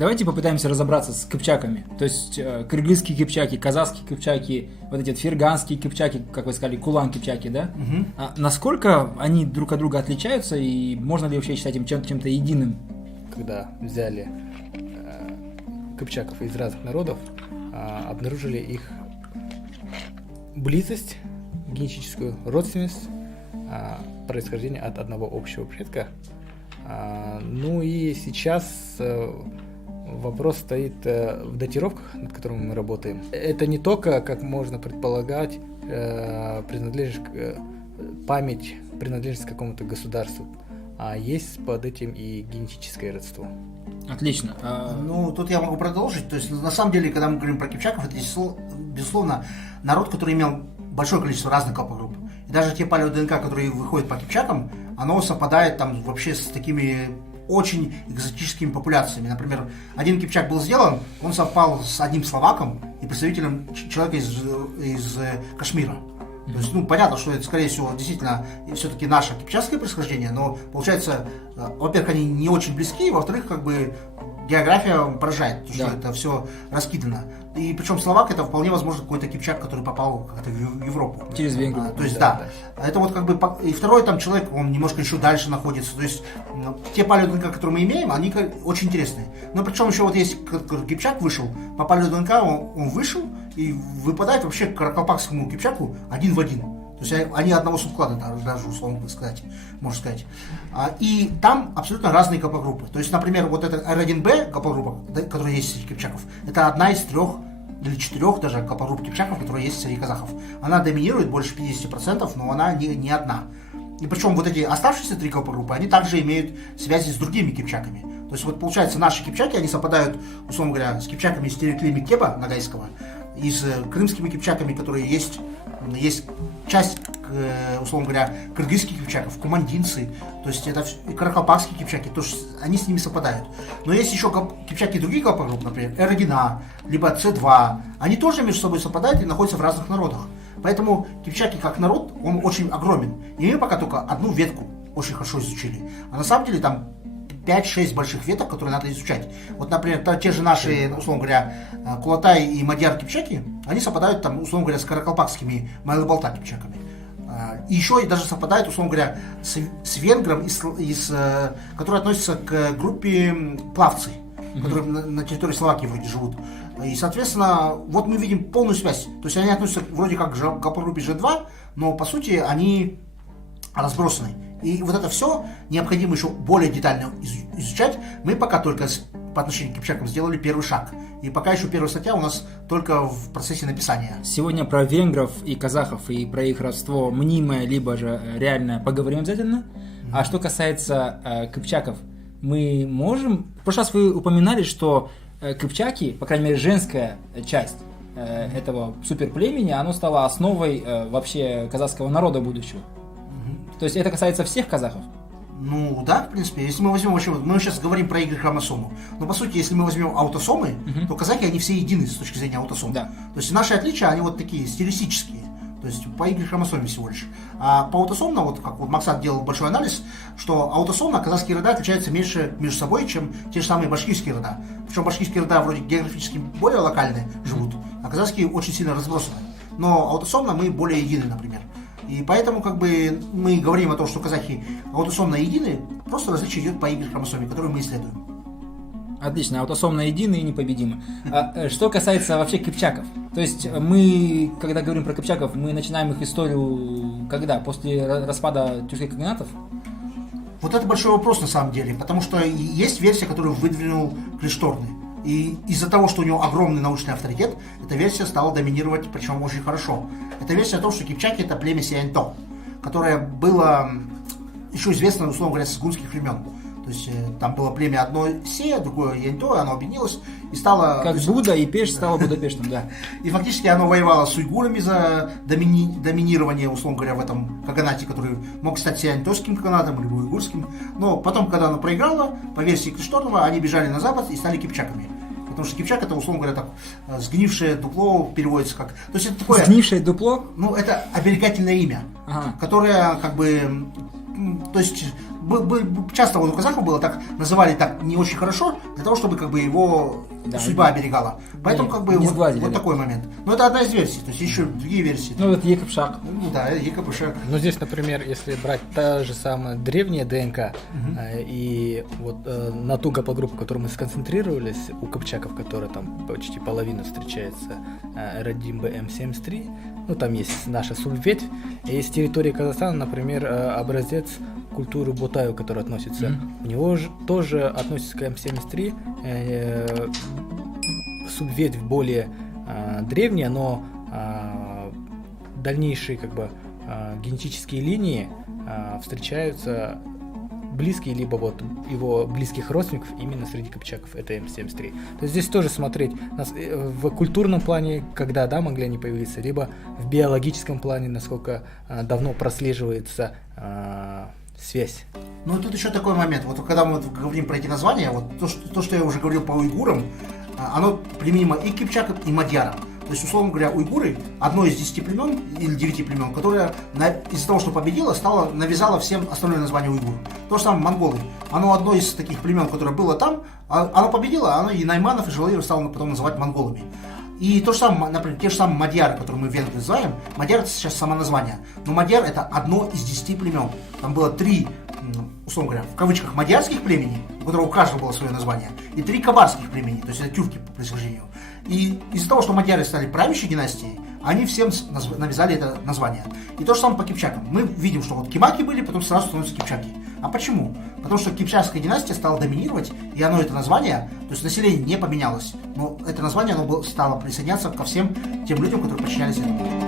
Давайте попытаемся разобраться с кыпчаками. То есть кыргызские кыпчаки, казахские кыпчаки, вот эти ферганские кыпчаки, как вы сказали, кулан кыпчаки, да? Насколько они друг от друга отличаются и можно ли вообще считать им чем-то единым? Когда взяли кыпчаков из разных народов, обнаружили их близость, генетическую родственность, происхождение от одного общего предка. Ну и сейчас вопрос стоит в датировках, над которыми мы работаем. Это не только, как можно предполагать, память, принадлежность к какому-то государству, а есть под этим и генетическое родство. Отлично. Ну, тут я могу продолжить. То есть, на самом деле, когда мы говорим про кыпчаков, это, безусловно, народ, который имел большое количество разных групп. И даже те палео-ДНК, которые выходят по кыпчакам, оно совпадает там вообще с такими очень экзотическими популяциями. Например, один кыпчак был сделан, он совпал с одним словаком и представителем человека из Кашмира. То есть, ну, понятно, что это, скорее всего, действительно все-таки наше кыпчакское происхождение, но, получается, во-первых, они не очень близки, во-вторых, как бы география поражает, потому что это все раскидано. И причем словак это вполне возможно какой-то кыпчак, который попал как-то в Европу. Через Венгрию. То есть, да. Это вот как бы... И второй там человек, он немножко еще дальше находится. То есть, те палео-ДНК, которые мы имеем, они очень интересные. Но причем еще вот есть кыпчак вышел, по палео-ДНК он вышел, и выпадает вообще к каракалпакскому кыпчаку один в один. То есть они одного субклада, даже условно сказать, можно сказать. И там абсолютно разные гаплогруппы. То есть, например, вот эта R1b гаплогруппа, которая есть среди кыпчаков, это одна из 3 или 4 даже гаплогрупп кыпчаков, которые есть среди казахов. Она доминирует больше 50%, но она не одна. И причем вот эти оставшиеся 3 гаплогруппы, они также имеют связи с другими кыпчаками. То есть вот получается наши кыпчаки, они совпадают, условно говоря, с кыпчаками из территории Мектеба Ногайского, и с крымскими кыпчаками, которые есть часть, условно говоря, кыргызских кыпчаков, кумандинцы, то есть это и каракалпакские кыпчаки, тоже они с ними совпадают. Но есть еще кыпчаки других гаплогрупп, например, R1A, либо C2, они тоже между собой совпадают и находятся в разных народах. Поэтому кыпчаки как народ, он очень огромен. И мы пока только одну ветку очень хорошо изучили. А на самом деле там 5-6 больших веток, которые надо изучать. Вот, например, те же наши, условно говоря, Кулатай и Мадьяр кыпчаки, они совпадают, там, условно говоря, с каракалпакскими Майлы-Балта кыпчаками. И еще и даже совпадают, условно говоря, с венгром, который относится к группе плавцы, которые на территории Словакии вроде живут. И, соответственно, вот мы видим полную связь. То есть они относятся вроде как к группе G2, но по сути они разбросаны. И вот это все необходимо еще более детально изучать. Мы пока только по отношению к кыпчакам сделали первый шаг. И пока еще первая статья у нас только в процессе написания. Сегодня про венгров и казахов и про их родство мнимое, либо же реальное поговорим обязательно. А что касается кыпчаков, мы можем... В прошлый раз вы упоминали, что кыпчаки, по крайней мере женская часть этого суперплемени, оно стало основой вообще казахского народа будущего. То есть это касается всех казахов? Ну да, в принципе, если мы возьмем вообще, мы сейчас говорим про Y-хромосому, но по сути, если мы возьмем аутосомы, то казахи, они все едины с точки зрения аутосом. Да. То есть наши отличия, они вот такие стилистические, то есть по Y-хромосоме всего лишь. А по аутосомно, вот как вот Максат делал большой анализ, что аутосомно казахские рода отличаются меньше между собой, чем те же самые башкирские рода. Причем башкирские рода вроде географически более локальные живут, а казахские очень сильно разбросаны. Но аутосомно мы более едины, например. И поэтому как бы мы говорим о том, что казахи аутосомно едины, просто различие идет по Y-хромосоме, которую мы исследуем. Отлично, аутосомно едины и непобедимы. Что касается вообще кыпчаков, то есть мы, когда говорим про кыпчаков, мы начинаем их историю когда? После распада тюркских каганатов? Вот это большой вопрос на самом деле, потому что есть версия, которую выдвинул Клишторны. И из-за того, что у него огромный научный авторитет, эта версия стала доминировать, причем очень хорошо. Это версия о том, что кыпчаки это племя Сианьто, которое было еще известно, условно говоря, с гунских времен. То есть там было племя одно Сея, другое Яньто, оно объединилось и стало... Как Буда и Пеш стало Будапештом, да. И фактически оно воевало с уйгурами за доминирование, условно говоря, в этом каганате, который мог стать сианьтойским каганатом или уйгурским. Но потом, когда оно проиграло, по версии Клишторнова, они бежали на запад и стали кипчаками. Потому что кипчак это, условно говоря, так, сгнившее дупло переводится как... То есть это такое... Сгнившее дупло? Ну, это оберегательное имя, которое как бы... То есть часто вот у казахов было так, называли так не очень хорошо, для того, чтобы как бы его судьба оберегала. Поэтому как бы вот такой момент. Но это одна из версий, то есть еще другие версии. Ну вот Екапшак. Ну да, Екапшак. Но здесь, например, если брать та же самая древняя ДНК, и вот на ту гаплогруппу, которую мы сконцентрировались, у кыпчаков, которая там почти половина встречается, Радимба М73, ну там есть наша субветвь, и с территории Казахстана, например, образец культуры Ботаю, который относится, у него же тоже относится к М73, субветвь более древняя, но дальнейшие как бы генетические линии встречаются близкие, либо вот его близких родственников именно среди кыпчаков, это М73. То есть здесь тоже смотреть в культурном плане, когда, да, могли они появиться, либо в биологическом плане, насколько давно прослеживается связь. Ну, тут еще такой момент. Вот когда мы говорим про эти названия, вот то, что я уже говорил по уйгурам, оно применимо и к кипчакам, и мадьярам. То есть, условно говоря, уйгуры одно из 10 племен или 9 племен, которое из-за того, что победило, навязало всем остальное название уйгур. То же самое монголы. Оно одно из таких племен, которое было там, оно победило, оно и найманов, и жалаиров стало потом называть монголами. И то же самое, например, те же самые мадьяры, которые мы в Венгрии называем, мадьяр это сейчас само название. Но мадьяр это одно из 10 племен. Там было 3, условно говоря, в кавычках, мадьярских племени, у которого у каждого было свое название, и 3 кабарских племени, то есть это тюрки по происхождению. И из-за того, что мадьяры стали правящей династией, они всем навязали это название. И то же самое по кипчакам. Мы видим, что вот кимаки были, потом сразу становятся кипчаки. А почему? Потому что кипчакская династия стала доминировать, и оно, это название, то есть население не поменялось, но это название оно стало присоединяться ко всем тем людям, которые подчинялись этому.